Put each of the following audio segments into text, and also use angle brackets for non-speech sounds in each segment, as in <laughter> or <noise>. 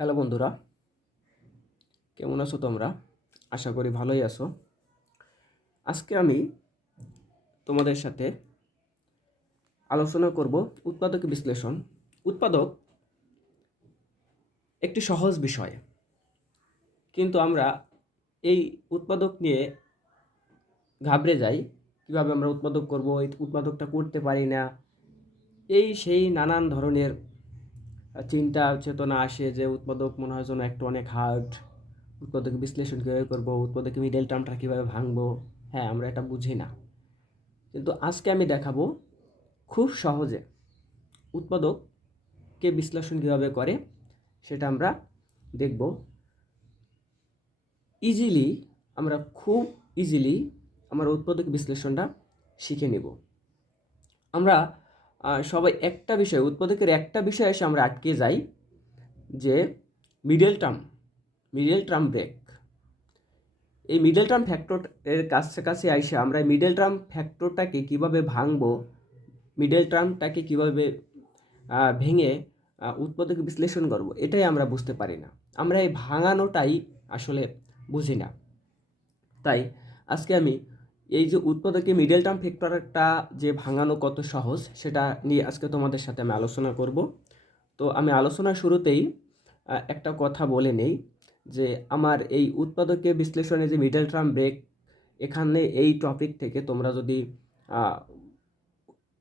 Hello বন্ধুরা, কেমন আছো তোমরা? আশা করি ভালোই আছো। আজকে আমি তোমাদের সাথে আলোচনা করব উৎপাদক বিশ্লেষণ। উৎপাদক একটি সহজ বিষয়, কিন্তু আমরা এই উৎপাদক নিয়ে ঘাবড়ে যাই, কীভাবে আমরা উৎপাদক করব উৎপাদকটা করতে পারি না। এই সেই নানান ধরনের চিন্তা, চেতনা আসে যে উৎপাদক মনে হয় যেন একটু অনেক হার্ড উৎপাদক বিশ্লেষণ কীভাবে করব উৎপাদক মিডল টার্মটা কীভাবে ভাঙবো? হ্যাঁ আমরা এটা বুঝি না। কিন্তু আজকে আমি দেখাবো খুব সহজে উৎপাদককে বিশ্লেষণ কীভাবে করে সেটা আমরা দেখব। ইজিলি আমরা খুব ইজিলি আমরা উৎপাদক বিশ্লেষণটা শিখে নেব। আমরা সবাই একটা বিষয়, উৎপাদকের একটা বিষয় এসে আমরা আটকে যাই যে middle term middle term break এই মিডল টার্ম ফ্যাক্টর এর কাছাকাছি আইসে আমরা মিডল টার্ম ফ্যাক্টরটাকে কীভাবে ভাঙবো মিডল টার্মটাকে কীভাবে ভেঙে উৎপাদক বিশ্লেষণ করব, এটাই আমরা বুঝতে পারি না। আমরা এই ভাঙানোটাই আসলে বুঝি না। তাই আজকে আমি এই যে উৎপাদকে মিডল টার্ম ফ্যাক্টরটা যে ভাঙানো কত সহজ, সেটা নিয়ে আজকে তোমাদের সাথে আমি আলোচনা করব। তো আমি আলোচনার শুরুতেই একটা কথা বলে নেই যে আমার এই উৎপাদকে বিশ্লেষণে যে মিডল টার্ম ব্রেক এখানে এই টপিক থেকে তোমরা যদি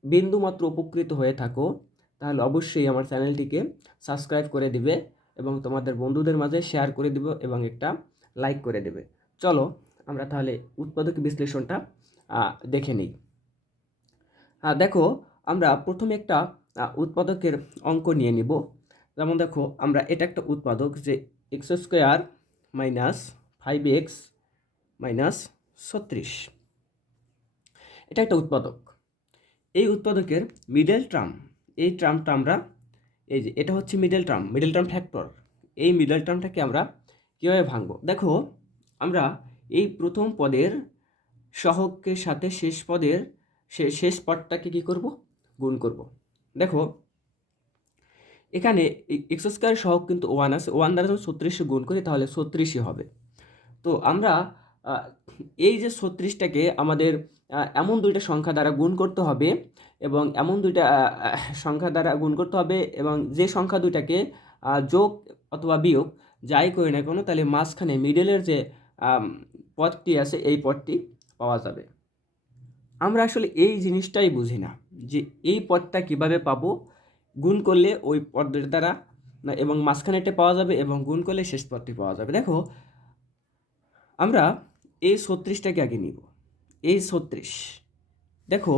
বিন্দুমাত্র উপকৃত হয়ে থাকো, তাহলে অবশ্যই আমার চ্যানেলটিকে সাবস্ক্রাইব করে দিবে এবং তোমাদের বন্ধুদের মাঝে শেয়ার করে দিব এবং একটা লাইক করে দেবে। চলো আমরা তাহলে উৎপাদক বিশ্লেষণটা দেখে নিই। দেখো, আমরা প্রথমে একটা উৎপাদকের অঙ্ক নিয়ে নিব। যেমন দেখো, আমরা এটা একটা উৎপাদক যে x square minus five x minus ছত্রিশ। এটা একটা উৎপাদক। এই উৎপাদকের মিডল টার্ম, এই টার্মটা আমরা, এই যে এটা হচ্ছে middle term middle term factor. এই মিডল টার্মটাকে আমরা কীভাবে ভাঙবো? দেখো, আমরা এই প্রথম পদের সহগের সাথে শেষ পদের সে শেষ পদটাকে কী করব? গুণ করব। দেখো, এখানে এক্স স্কোয়ার সহগ কিন্তু ওয়ান আছে, ওয়ান দ্বারা যদি ছত্রিশে গুণ করি তাহলে ছত্রিশই হবে। তো আমরা এই যে ছত্রিশটাকে আমাদের এমন দুইটা সংখ্যা দ্বারা গুণ করতে হবে এবং এমন দুইটা সংখ্যা দ্বারা গুণ করতে হবে এবং যে সংখ্যা দুইটাকে যোগ অথবা বিয়োগ যাই করি না কোনো, তাহলে মাঝখানে মিডলের যে পদটি আছে, এই পদটি পাওয়া যাবে। আমরা আসলে এই জিনিসটাই বুঝি না যে এই পদটা কীভাবে পাবো, গুণ করলে ওই পদের দ্বারা এবং মাঝখানেটা পাওয়া যাবে এবং গুণ করলে শেষ পদটি পাওয়া যাবে। দেখো, আমরা এই ছত্রিশটাকে আগে নিব। এই ছত্রিশ, দেখো,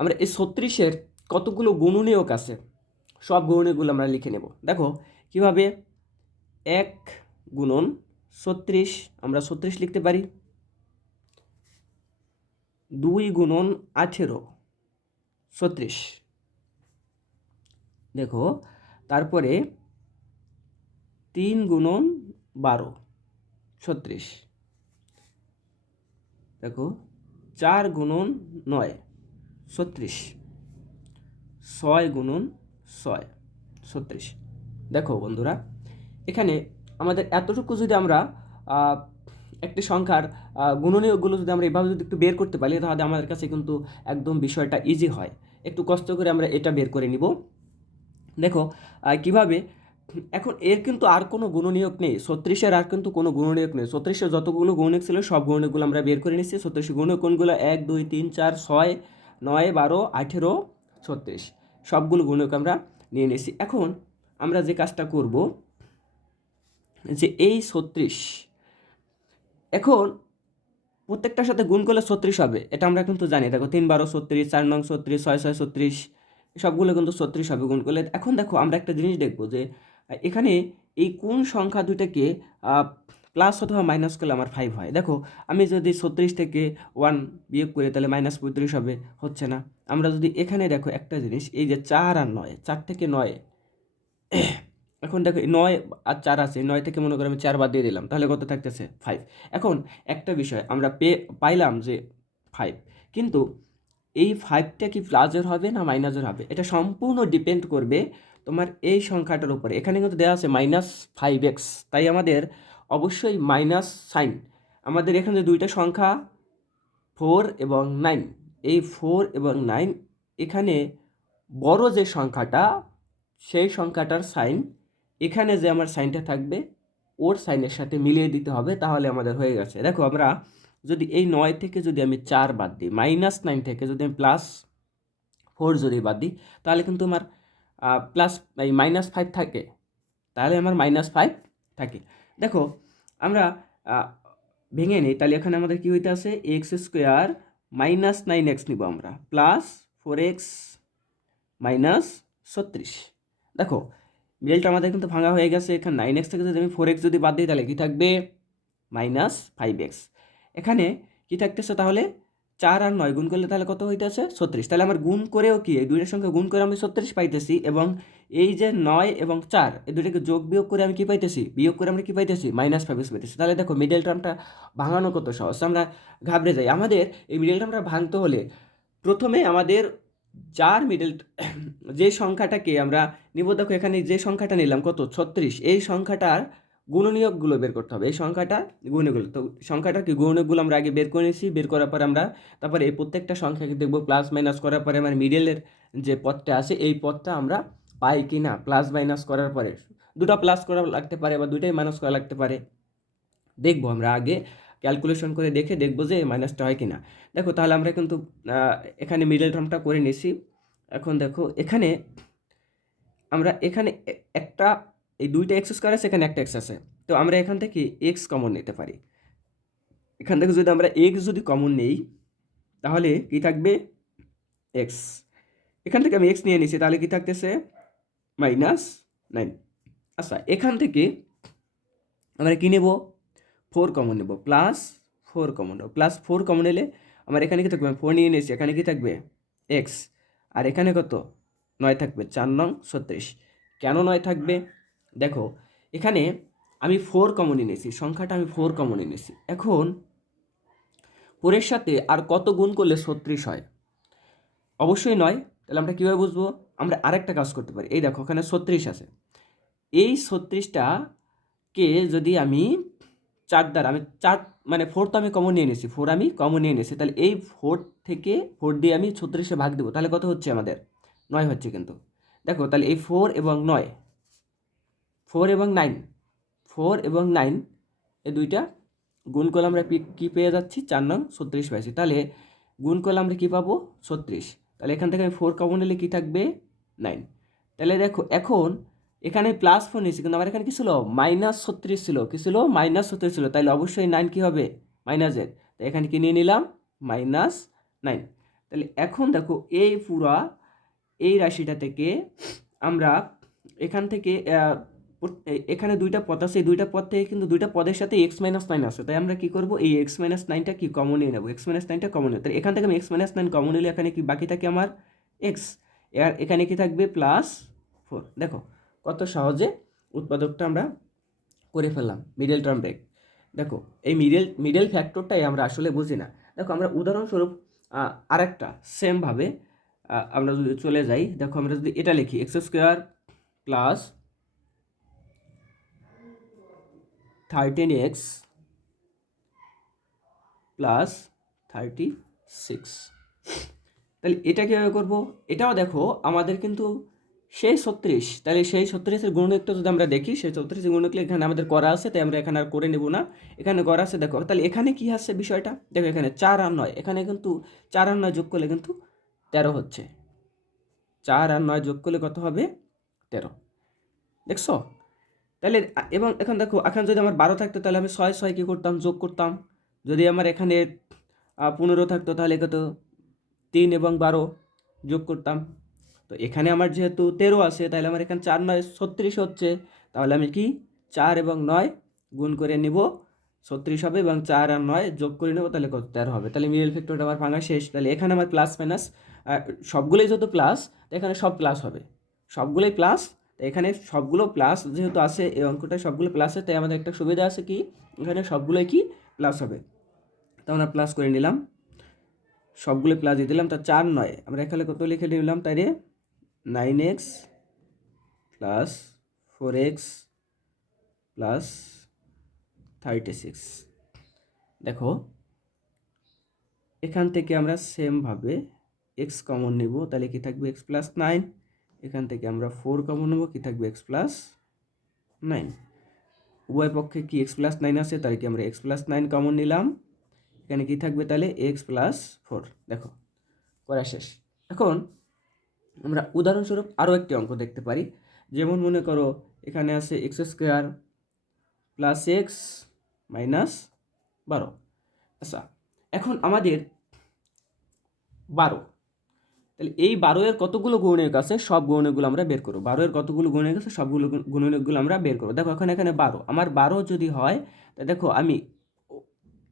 আমরা এই ছত্রিশের কতগুলো গুণনীয়ক আছে, সব গুণনীয়কগুলো আমরা লিখে নেব। দেখো, কীভাবে? এক গুণন ছত্রিশ, আমরা ছত্রিশ লিখতে পারি। দুই গুণন আঠেরো, ছত্রিশ। দেখো, তারপরে তিন গুণন বারো, ছত্রিশ। দেখো, চার গুণন নয়, ছত্রিশ। ছয় গুণন ছয়, ছত্রিশ। দেখো বন্ধুরা, এখানে আমাদের এতটুকু যদি আমরা একটি সংখ্যার আহ, গুণনীয়কগুলো যদি আমরা এভাবে যদি একটু বের করতে পারি তাহলে আমাদের কাছে কিন্তু একদম বিষয়টা ইজি হয়। একটু কষ্ট করে আমরা এটা বের করে নিব। দেখো কীভাবে? এখন এর কিন্তু আর কোনো গুণনীয়ক নেই। ছত্রিশের আর কিন্তু কোনো গুণনীয়ক নেই। ছত্রিশের যতগুলো গুণনীয়ক ছিল সব গুণনীয়কগুলো আমরা বের করে নিচ্ছি ছত্রিশ গুণনীয়ক কোনগুলো? এক দুই তিন চার ছয় নয় বারো আঠেরো ছত্রিশ। সবগুলো গুণনীয়ক আমরা নিয়ে নিয়েছি। এখন আমরা যে কাজটা করব যে এই ছত্রিশ, এখন প্রত্যেকটার সাথে গুণ করলে ছত্রিশ হবে। এটা আমরা কিন্তু জানি। দেখো, তিন বারো ছত্রিশ, চার নং ছত্রিশ, ছয় ছয় ছত্রিশ, সবগুলো কিন্তু ছত্রিশ হবে গুণ করলে। এখন দেখো, আমরা একটা জিনিস দেখব যে, এখানে এই কোন সংখ্যা দুইটাকে প্লাস অথবা মাইনাস করলে আমার ফাইভ হয়। দেখো, আমি যদি ছত্রিশ থেকে ওয়ান বিয়োগ করি, তাহলে মাইনাস পঁয়ত্রিশ হবে। হচ্ছে না। আমরা যদি এখানে দেখো একটা জিনিস, এই যে চার আর নয়, চার থেকে নয় এখন দেখো, নয় আর চার আছে, নয় থেকে মনে করো আমি চার বাদ দিয়ে দিলাম, তাহলে কত থাকতেছে? ফাইভ এখন একটা বিষয়, আমরা পে, পাইলাম যে ফাইভ কিন্তু এই ফাইভটা কি প্লাসের হবে না মাইনাসের হবে? এটা সম্পূর্ণ ডিপেন্ড করবে তোমার এই সংখ্যাটার উপরে। এখানে কিন্তু দেওয়া আছে মাইনাস ফাইভ এক্স তাই আমাদের অবশ্যই মাইনাস সাইন আমাদের এখানে দুইটা সংখ্যা ফোর এবং নাইন এই ফোর এবং নাইন এখানে বড় যে সংখ্যাটা, সেই সংখ্যাটার সাইন এখানে যে আমার সাইনটা থাকবে, ওর সাইনের সাথে মিলিয়ে দিতে হবে, তাহলে আমাদের হয়ে গেছে। দেখো আমরা যদি এই নয় থেকে যদি আমি চার বাদ দিই মাইনাস নাইন থেকে যদি আমি প্লাস ফোর যদি বাদ দিই, তাহলে কিন্তু আমার প্লাস এই মাইনাস ফাইভ থাকে। তাহলে আমার মাইনাস ফাইভ থাকে। দেখো আমরা ভেঙে নিই, তাহলে এখানে আমাদের কী হইতে আছে? X square minus nine x নিব আমরা প্লাস ফোর এক্স মাইনাস ছত্রিশ। দেখো মিডলটা আমাদের কিন্তু ভাঙা হয়ে গেছে। এখানে নাইন এক্স থেকে যদি আমি ফোর এক্স যদি বাদ দিই, তাহলে কী থাকবে? মাইনাস ফাইভ এক্স এখানে কী থাকতেছে তাহলে? চার আর নয় গুণ করলে তাহলে কত হইতেছে? ছত্রিশ। তাহলে আমার গুণ করেও কি? এই দুইটার সঙ্গে গুণ করে আমি ছত্রিশ পাইতেছি এবং এই যে নয় এবং চার, এই দুইটাকে যোগ বিয়োগ করে আমি কি পাইতেছি? বিয়োগ করে আমরা কী পাইতেছি? মাইনাস ফাইভ এক্স পাইতেছি। তাহলে দেখো মিডল টার্মটা ভাঙানো কত সহজ। আমরা ঘাবড়ে যাই। আমাদের এই মিডল টার্মটা ভাঙতে হলে প্রথমে আমাদের যার মিডল <coughs> যে সংখ্যাটাকে আমরা নিব, দেখো এখানে যে সংখ্যাটা নিলাম কত? ছত্রিশ। এই সংখ্যাটার গুণনীয়কগুলো বের করতে হবে। এই সংখ্যাটা গুণগুলো তো সংখ্যাটার কি গুণনীয়কগুলো আমরা আগে বের করে বের করার পর আমরা তারপরে এই প্রত্যেকটা সংখ্যাকে দেখব। প্লাস মাইনাস করার পরে আমার মিডলের যে পথটা আছে, এই পথটা আমরা পাই কি না? প্লাস মাইনাস করার পরে। দুটো প্লাস করা লাগতে পারে বা দুইটাই মাইনাস করা লাগতে পারে। দেখব আমরা আগে ক্যালকুলেশন করে দেখে দেখব যে মাইনাসটা হয় কি না দেখো, তাহলে আমরা কিন্তু এখানে মিডল টার্মটা করে নিয়েছি এখন দেখো, এখানে আমরা এখানে একটা, এই দুইটা এক্স স্কোয়ার আছে, এখানে একটা এক্স আছে। তো আমরা এখান থেকে এক্স কমন নিতে পারি। এখান থেকে যদি আমরা এক্স যদি কমন নেই, তাহলে কি থাকবে? এক্স এখান থেকে আমি এক্স নিয়ে নিছি, তাহলে কি থাকতেছে? মাইনাস নাইন আচ্ছা এখান থেকে আমরা কি নেব? ফোর কমন নেব। প্লাস ফোর কমন নেব। প্লাস ফোর কমন এলে আমার এখানে কি থাকবে? ফোর নিয়ে নিয়েছি। এখানে কি থাকবে? এক্স আর এখানে কত? নয় থাকবে। চার নং ছত্রিশ। কেন নয় থাকবে? দেখো, এখানে আমি ফোর কমন এনেছি সংখ্যাটা আমি ফোর কমন এনেছি এখন ফোরের সাথে আর কত গুণ করলে ছত্রিশ হয়? অবশ্যই নয়। তাহলে আমরা কীভাবে বুঝব? আমরা আরেকটা কাজ করতে পারি। এই দেখো ওখানে ছত্রিশ আছে। এই ছত্রিশটাকে যদি আমি চার দ্বারা, আমি চার মানে ফোর তো আমি কমন নিয়ে নিয়েছি ফোর আমি কমন নিয়ে নিয়েছি, তাহলে এই ফোর থেকে ফোর দিয়ে আমি ছত্রিশে ভাগ দেবো, তাহলে কত হচ্ছে আমাদের? নয় হচ্ছে কিন্তু। দেখো, তাহলে এই ফোর এবং নয় ফোর এবং নাইন ফোর এবং নাইন এই দুইটা গুণ করলে আমরা কী পেয়ে যাচ্ছি? চার নং ছত্রিশ পাইছি তাহলে গুণ করলে আমরা কী পাবো? ছত্রিশ। তাহলে এখান থেকে আমি ফোর কমন নিলে কী থাকবে? নাইন তাহলে দেখো, এখন এখানে প্লাস ফোর নিয়েছি, কিন্তু আমার এখানে কি ছিল? মাইনাস ছত্রিশ ছিল। কী ছিল? মাইনাস ছত্রিশ ছিল। তাহলে অবশ্যই নাইন কী হবে? মাইনাসের তো এখানে কি নিয়ে নিলাম? মাইনাস নাইন তাহলে এখন দেখো, এই পুরা, এই রাশিটা থেকে আমরা এখান থেকে এখানে দুইটা পদ আছে। এই দুইটা পদ থেকে কিন্তু দুইটা পদের সাথে এক্স মাইনাস নাইন আছে তাই আমরা কী করব? এই এক্স মাইনাস নাইনটা কি কমন নিয়ে নেব? এক্স মাইনাস নাইনটা কমন নেব। তাহলে এখান থেকে আমি এক্স মাইনাস নাইন কমন নিলে এখানে কি বাকি থাকে আমার? এক্স আর এখানে কি থাকবে? প্লাস ফোর দেখো কত সহজে উৎপাদকটা আমরা করে ফেললাম মিডল টার্ম ব্রেক দেখো, এই মিডল মিডল ফ্যাক্টরটাই আমরা আসলে বুঝি না। দেখো, আমরা উদাহরণস্বরূপ আরেকটা সেমভাবে আমরা যদি চলে যাই, দেখো, আমরা যদি এটা লিখি x square plus thirteen x plus thirty six তাহলে এটা কীভাবে করব? এটাও দেখো, আমাদের কিন্তু সেই ছত্রিশ। তাহলে সেই ছত্রিশের গুণনীয়কটা যদি আমরা দেখি, সেই ছত্রিশের গুণনীয়ক এখানে আমাদের করা আছে, তাই আমরা এখানে আর করে নেব না। এখানে করা আছে, দেখো, তাহলে এখানে কি আছে বিষয়টা? দেখো এখানে চার আর নয়। এখানে কিন্তু চার আর নয় যোগ করলে কিন্তু তেরো হচ্ছে। চার আর নয় যোগ করলে কত হবে? তেরো। দেখছ? তাহলে, এবং এখন দেখো, এখন যদি আমার বারো থাকতো, তাহলে আমি ছয় ছয় কী করতাম, যোগ করতাম। যদি আমার এখানে পনেরো থাকতো, তাহলে কত? তিন এবং বারো যোগ করতাম। তো এখানে আমার যেহেতু তেরো আছে, তাহলে আমার এখানে চার নয়, ছত্রিশ হচ্ছে। তাহলে আমি কি? চার এবং নয় গুণ করে নিব, ছত্রিশ হবে এবং চার আর নয় যোগ করে নেব, তাহলে কত? তেরো হবে। তাহলে মিডল ফ্যাক্টরটা আমার ভাঙা শেষ। তাহলে এখানে আমার প্লাস মাইনাস সবগুলোই যেহেতু প্লাস এখানে সব প্লাস হবে। সবগুলোই প্লাস এখানে সবগুলো প্লাস যেহেতু আছে, এই অঙ্কটা সবগুলো প্লাস তাই আমাদের একটা সুবিধা আছে কি? এখানে সবগুলোই কি? প্লাস হবে। তো আমরা প্লাস করে নিলাম। সবগুলো প্লাস দিয়ে দিলাম, তা চার নয়। আমরা এখানে কত লিখে নিলাম? তাই nine x plus four x plus thirty six. দেখো, এখান থেকে আমরা সেমভাবে এক্স কমন নেব, তাহলে কি থাকবে এক্স প্লাস নাইন? এখান থেকে আমরা ফোর কমন নেব, কি থাকবে এক্স প্লাস নাইন? উভয় পক্ষে কি এক্স প্লাস নাইন আছে তাহলে কি আমরা এক্স প্লাস নাইন কমন নিলাম। এখানে কি থাকবে তাহলে? X plus four. দেখো, করা শেষ। এখন আমরা উদাহরণস্বরূপ আরও একটি অঙ্ক দেখতে পারি। যেমন মনে করো, এখানে আছে x square plus x minus বারো। আচ্ছা এখন আমাদের বারো। তাহলে এই বারো এর কতগুলো গুণনীয়ক আছে? সব গুণনীয়কগুলো আমরা বের করব। বারো এর কতগুলো গুণনীয়ক আছে? সবগুলো গুণ- গুণনীয়কগুলো আমরা বের করব। দেখো, এখন এখানে বারো। আমার বারো যদি হয়, তা দেখো, আমি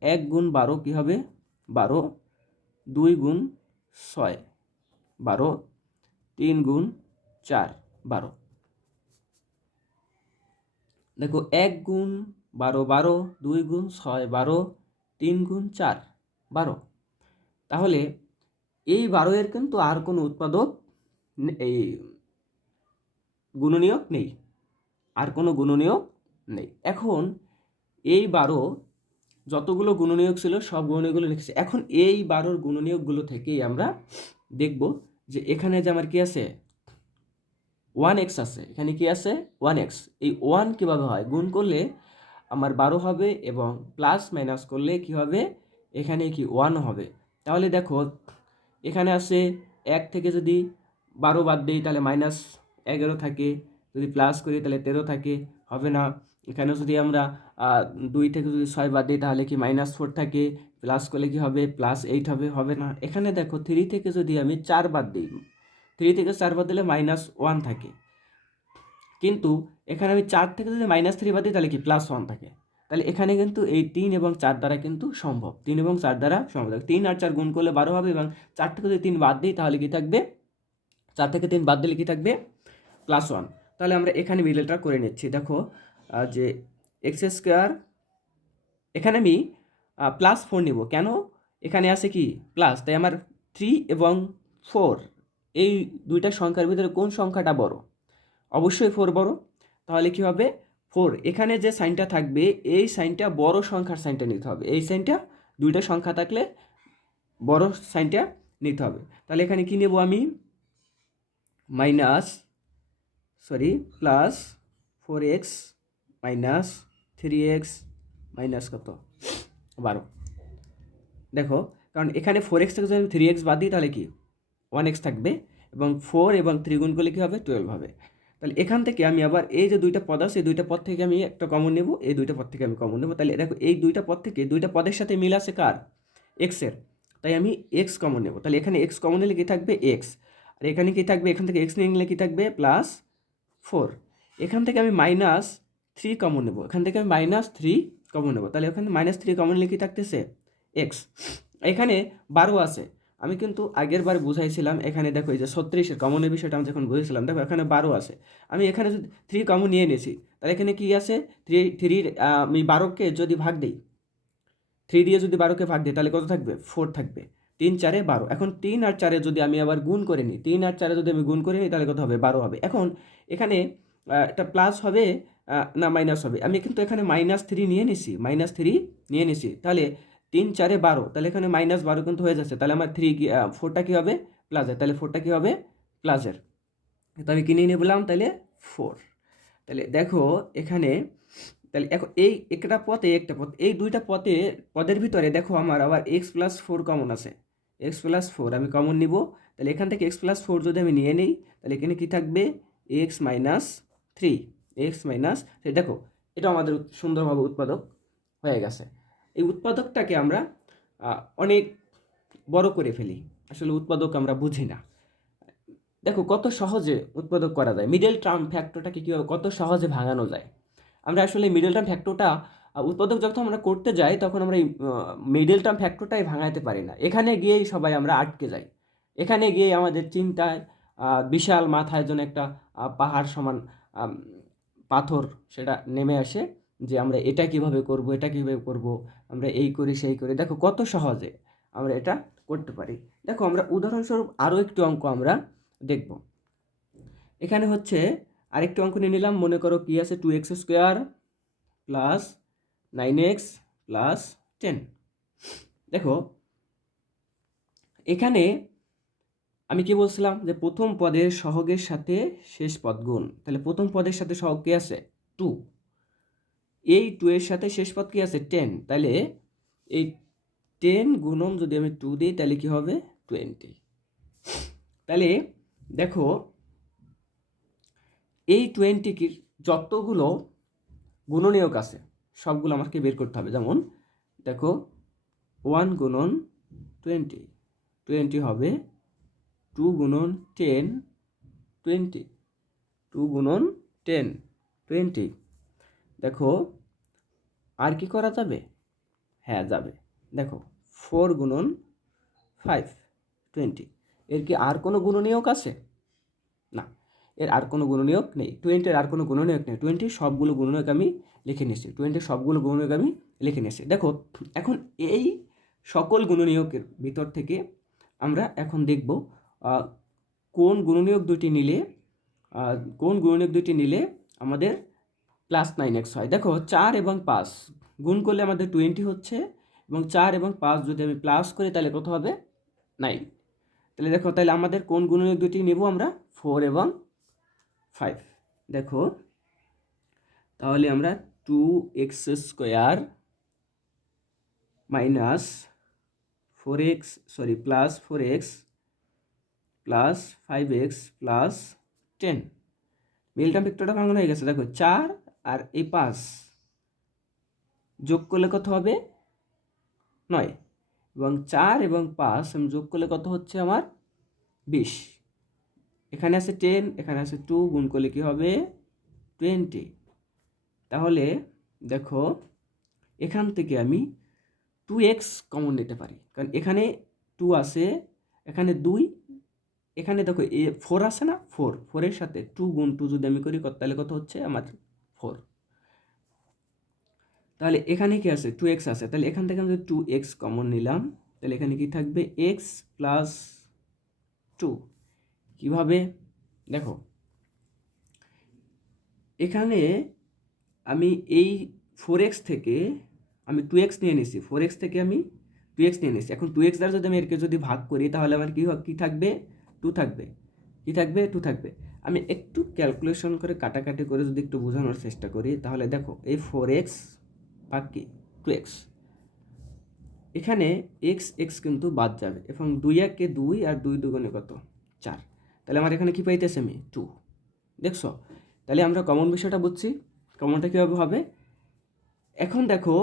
এক গুণ বারো কী হবে? বারো দুই গুণ ছয়। বারো তিন গুণ চার, বারো। দেখো, এক গুণ বারো বারো, দুই গুণ ছয়, বারো, তিন গুণ চার, বারো। তাহলে এই বারো এর কিন্তু আর কোনো উৎপাদক এই গুণনীয়ক নেই। আর কোনো গুণনীয়ক নেই। এখন এই বারো যতগুলো গুণনীয়ক ছিল, সব গুণনীয়কগুলো লিখেছে। এখন এই বারোর গুণনীয়কগুলো থেকেই আমরা দেখব যে এখানে যে আমার কি আছে? ওয়ান এক্স আছে। এখানে কি আছে? ওয়ান এক্স এই ওয়ান কীভাবে হয়? গুণ করলে আমার বারো হবে এবং প্লাস মাইনাস করলে কি হবে? এখানে কি ওয়ান হবে। তাহলে দেখো, এখানে আছে এক থেকে যদি বারো বাদ দিই, তাহলে মাইনাস এগারো থাকে। যদি প্লাস করি, তাহলে তেরো থাকে। হবে না। এখানে যদি আমরা দুই থেকে যদি ছয় বাদ দিই, তাহলে কি মাইনাস ফোর থাকে? প্লাস করলে কি হবে? প্লাস এইট হবে হবে না। এখানে দেখো থ্রি থেকে যদি আমি চার বাদ দিই থ্রি থেকে চার বাদ দিলে মাইনাস ওয়ান থাকে। কিন্তু এখানে আমি চার থেকে যদি মাইনাস থ্রি বাদ দিই, তাহলে কি প্লাস ওয়ান থাকে? তাহলে এখানে কিন্তু এই তিন এবং চার দ্বারা কিন্তু সম্ভব। তিন এবং চার দ্বারা সম্ভব থাকে। তিন আর চার গুণ করলে বারো হবে এবং চার থেকে যদি তিন বাদ দিই, তাহলে কি থাকবে? চার থেকে তিন বাদ দিলে কি থাকবে? প্লাস ওয়ান তাহলে আমরা এখানে মিডলটা করে নিচ্ছি। দেখো যে এক্স স্কোয়ার এখানে আমি প্লাস ফোর নিব। কেন? এখানে আছে কি? প্লাস তাই আমার থ্রি এবং ফোর এই দুইটা সংখ্যার ভিতরে কোন সংখ্যাটা বড়? অবশ্যই ফোর বড়। তাহলে কি হবে? ফোর এখানে যে সাইনটা থাকবে, এই সাইনটা বড় সংখ্যার সাইনটা নিতে হবে। এই সাইনটা দুইটা সংখ্যা থাকলে বড় সাইনটা নিতে হবে। তাহলে এখানে কি নেব আমি? Minus sorry plus four x minus three x minus কত? বারো। দেখো, কারণ এখানে ফোর এক্স থেকে যদি থ্রি এক্স বাদ দিই, তাহলে কি? ওয়ান এক্স থাকবে এবং ফোর এবং থ্রি গুণ করলে কী হবে? টুয়েলভ হবে। তাহলে এখান থেকে আমি আবার এই যে দুইটা পদ আছে, এই দুইটা পদ থেকে আমি একটা কমন নেব, এই দুইটা পদ থেকে আমি কমন নেব। তাহলে দেখো, এই দুইটা পদ থেকে, দুইটা পদের সাথে মিল আছে কার? এক্সের তাই আমি এক্স কমন নেব। তাহলে এখানে এক্স কমন নিলে কী থাকবে? এক্স আর এখানে কী থাকবে? এখান থেকে এক্স নিয়ে নিলে কী থাকবে? Plus four. এখান থেকে আমি মাইনাস থ্রি কমন নেব। এখান থেকে আমি মাইনাস থ্রি কমন নেব। তাহলে এখানে মাইনাস থ্রি কমন কী থাকতেছে এক্স এখানে বারো আছে। আমি কিন্তু আগের বার বুঝাইছিলাম, এখানে দেখো এই যে ছত্রিশের কমনের বিষয়টা আমি যখন বুঝেছিলাম দেখো এখানে বারো আছে। আমি এখানে যদি থ্রি কমন নিয়ে নিয়েছি, তাহলে এখানে কি আছে? থ্রি থ্রির আমি বারোকে যদি ভাগ দিই থ্রি দিয়ে যদি বারোকে ভাগ দিই, তাহলে কত থাকবে? ফোর থাকবে। তিন চারে বারো। এখন তিন আর চারে যদি আমি আবার গুণ করে নিই, তিন আর চারে যদি আমি গুণ করে নিই, তাহলে কত হবে? বারো হবে। এখন এখানে একটা প্লাস হবে না মাইনাস হবে। আমি কিন্তু এখানে মাইনাস থ্রি নিয়ে নিছি মাইনাস থ্রি নিয়ে নিছি। তাহলে তিন চারে বারো, তাহলে এখানে মাইনাস বারো কিন্তু হয়ে যাচ্ছে। তাহলে আমার থ্রি কি ফোরটা কী হবে? প্লাসের তাহলে ফোরটা কী হবে? প্লাসের তো আমি কিনে নিয়ে বললাম তাহলে ফোর তাহলে দেখো এখানে, তাহলে এখন এই একটা পথে, একটা পথ, এই দুইটা পথে, পদের ভিতরে দেখো আমার আবার এক্স প্লাস ফোর কমন আছে। এক্স প্লাস ফোর আমি কমন নিব। তাহলে এখান থেকে এক্স প্লাস ফোর যদি আমি নিয়ে নিই, তাহলে এখানে কী থাকবে? X minus three x minus দেখো এটা আমাদের সুন্দরভাবে উৎপাদক হয়ে গেছে। এই উৎপাদকটাকে আমরা অনেক বড় করে ফেলি। আসলে উৎপাদক আমরা বুঝি না। দেখো, কত সহজে উৎপাদক করা যায়। মিডল টার্ম ফ্যাক্টরটাকে কীভাবে, কত সহজে ভাঙানো যায়। আমরা আসলে মিডল টার্ম ফ্যাক্টরটা উৎপাদক যখন আমরা করতে যাই, তখন আমরা এই মিডল টার্ম ফ্যাক্টরটাই ভাঙাতে পারি না। এখানে গিয়েই সবাই আমরা আটকে যাই। এখানে গিয়ে আমাদের চিন্তায় বিশাল মাথায় যেন একটা পাহাড় সমান পাথর সেটা নেমে আসে যে আমরা এটা কীভাবে করব, এটা কীভাবে করব, আমরা এই করি, সেই করি। দেখো কত সহজে আমরা এটা করতে পারি। দেখো আমরা উদাহরণস্বরূপ আরও একটি অঙ্ক আমরা দেখব। এখানে হচ্ছে আরেকটি অঙ্ক নিয়ে নিলাম। মনে করো কি আছে? Two x square plus nine x plus ten দেখো, এখানে আমি কি বলছিলাম যে প্রথম পদের সহগের সাথে শেষ পদ গুণ। তাহলে প্রথম পদের সাথে সহগ কি আছে? টু এই টু এর সাথে শেষ পদ কি আছে? টেন তাহলে এই টেন গুণন যদি আমি টু দিই, তাহলে কি হবে? টোয়েন্টি তাহলে দেখো, এই টোয়েন্টি কি, যতগুলো গুণনীয়ক আছে সবগুলো আমাকে বের করতে হবে। যেমন, দেখো ওয়ান গুণন টোয়েন্টি টোয়েন্টি হবে টু গুণন টেন টোয়েন্টি টু গুণন টেন টোয়েন্টি দেখো, আর কি করা যাবে? হ্যাঁ যাবে। দেখো ফোর গুণন ফাইভ টোয়েন্টি এর কি আর কোনো গুণনীয়ক আছে? এর আর কোনো গুণনীয়ক নেই। টোয়েন্টির আর কোনো গুণনীয়ক নেই। টোয়েন্টির সবগুলো গুণনীয়ক আমি লিখে নিয়েছি। টোয়েন্টির সবগুলো গুণনীয়ক আমি লিখে নিয়েছি। দেখো, এখন এই সকল গুণনীয়কের ভিতর থেকে আমরা এখন দেখব কোন গুণনীয়ক দুটি নিলে কোন গুণনীয়ক দুটি নিলে আমাদের প্লাস নাইন এক্স হয়। দেখো, চার এবং পাঁচ গুণ করলে আমাদের টোয়েন্টি হচ্ছে এবং চার এবং পাঁচ যদি আমি প্লাস করি তাহলে কত হবে? নাইন তাহলে দেখো, তাহলে আমাদের কোন গুণনীয়ক দুটি নেব আমরা? ফোর এবং ফাইভ দেখো, তাহলে আমরা two x square minus four x sorry plus four x plus five x plus ten মিলটা ভেক্টরটা ভাঙানো হয়ে গেছে। দেখো, চার আর এই পাঁচ যোগ করলে কত হবে? নয়। এবং চার এবং পাঁচ আমি যোগ করলে কত হচ্ছে আমার? বিশ। এখানে আছে টেন এখানে আছে টু গুণ করলে কি হবে? টোয়েন্টি তাহলে দেখো, এখান থেকে আমি টু এক্স কমন নিতে পারি। কারণ এখানে টু আছে, এখানে দুই, এখানে দেখো এ ফোর আছে না? ফোর ফোরের সাথে টু গুণ টু যদি আমি করি তাহলে কত হচ্ছে? আমার ফোর তাহলে এখানে কি আছে? টু এক্স আছে। তাহলে এখান থেকে আমি টু এক্স কমন নিলাম, তাহলে এখানে কি থাকবে? এক্স প্লাস টু কীভাবে? দেখো, এখানে আমি এই ফোর এক্স থেকে আমি টু এক্স নিয়ে নিছি। ফোর এক্স থেকে আমি টু এক্স নিয়ে নিছি। এখন টু এক্স দ্বারা যদি আমি এরকে যদি ভাগ করি, তাহলে আমার কী কী থাকবে? টু থাকবে। কী থাকবে? টু থাকবে। আমি একটু ক্যালকুলেশন করে কাটাকাটি করে যদি একটু বোঝানোর চেষ্টা করি, তাহলে দেখো, এই ফোর এক্স ভাগ কি? টু এক্স এখানে এক্স এক্স কিন্তু বাদ যাবে। এবং দুই একে দুই আর দুই দুগুণে কত? চার। তাহলে আমার এখানে কি পাইতেছে আমি? টু দেখছ? তাহলে আমরা কমন বিষয়টা বুঝছি। কমনটা কীভাবে হবে? এখন দেখো,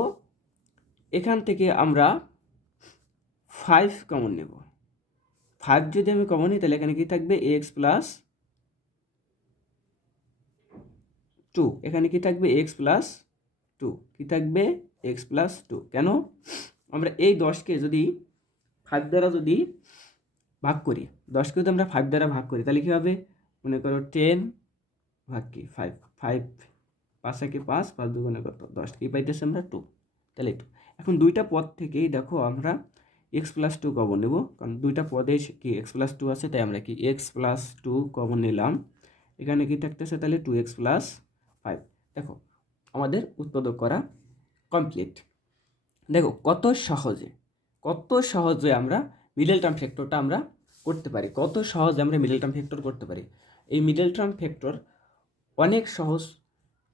এখান থেকে আমরা ফাইভ কমন নেব। ফাইভ যদি আমি কমন নিই, তাহলে এখানে কি থাকবে? এক্স প্লাস টু এখানে কি থাকবে? এক্স প্লাস টু কী থাকবে? এক্স প্লাস টু কেন? আমরা এই দশকে যদি ফাইভ দ্বারা যদি ভাগ করি। দশকে যদি আমরা ফাইভ দ্বারা ভাগ করি। তাহলে কী হবে? মনে করো টেন ভাগ কি? ফাইভ ফাইভ পাঁচ একে পাঁচ পাঁচ দুগুণে কত? দশ। কি পাইতেছি আমরা? টু তাহলে টু এখন দুইটা পদ থেকেই দেখো আমরা এক্স প্লাস টু কমন নেব। কারণ দুইটা পদে কি এক্স প্লাস টু আছে, তাই আমরা কি এক্স প্লাস টু কমন নিলাম। এখানে কি থাকতেছে? তাহলে টু এক্স প্লাস ফাইভ দেখো, আমাদের উৎপাদক করা কমপ্লিট দেখো, কত সহজে কত সহজে আমরা মিডল টার্ম ফ্যাক্টরটা আমরা করতে পারি। কত সহজ আমরা মিডল টার্ম ফ্যাক্টর করতে পারি? এই মিডল টার্ম ফ্যাক্টর অনেক সহজ।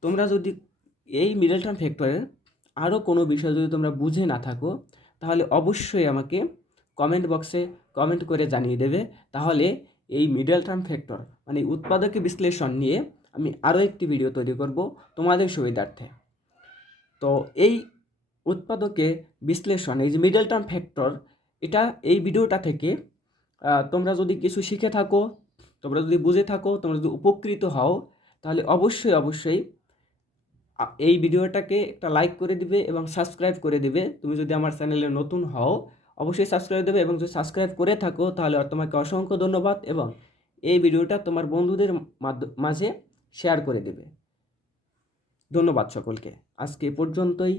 তোমরা যদি এই মিডল টার্ম ফ্যাক্টরের আরও কোনো বিষয় যদি তোমরা বুঝে না থাকো, তাহলে অবশ্যই আমাকে কমেন্ট বক্সে কমেন্ট করে জানিয়ে দেবে। তাহলে এই মিডল টার্ম ফ্যাক্টর মানে উৎপাদকে বিশ্লেষণ নিয়ে আমি আরও একটি ভিডিও তৈরি করব তোমাদের সুবিধার্থে। তো এই উৎপাদকে বিশ্লেষণ, এই যে মিডল টার্ম ফ্যাক্টর এটা এই ভিডিওটা থেকে তোমরা যদি কিছু শিখে থাকো, তোমরা যদি বুঝে থাকো, তোমরা যদি উপকৃত হও, তাহলে অবশ্যই অবশ্যই এই ভিডিওটাকে একটা লাইক করে দিবে এবং সাবস্ক্রাইব করে দিবে। তুমি যদি আমার চ্যানেলে নতুন হও, অবশ্যই সাবস্ক্রাইব দেবে এবং যদি সাবস্ক্রাইব করে থাকো, তাহলে তোমাকে অসংখ্য ধন্যবাদ এবং এই ভিডিওটা তোমার বন্ধুদের মাঝে শেয়ার করে দেবে। ধন্যবাদ সকলকে। আজকে পর্যন্তই।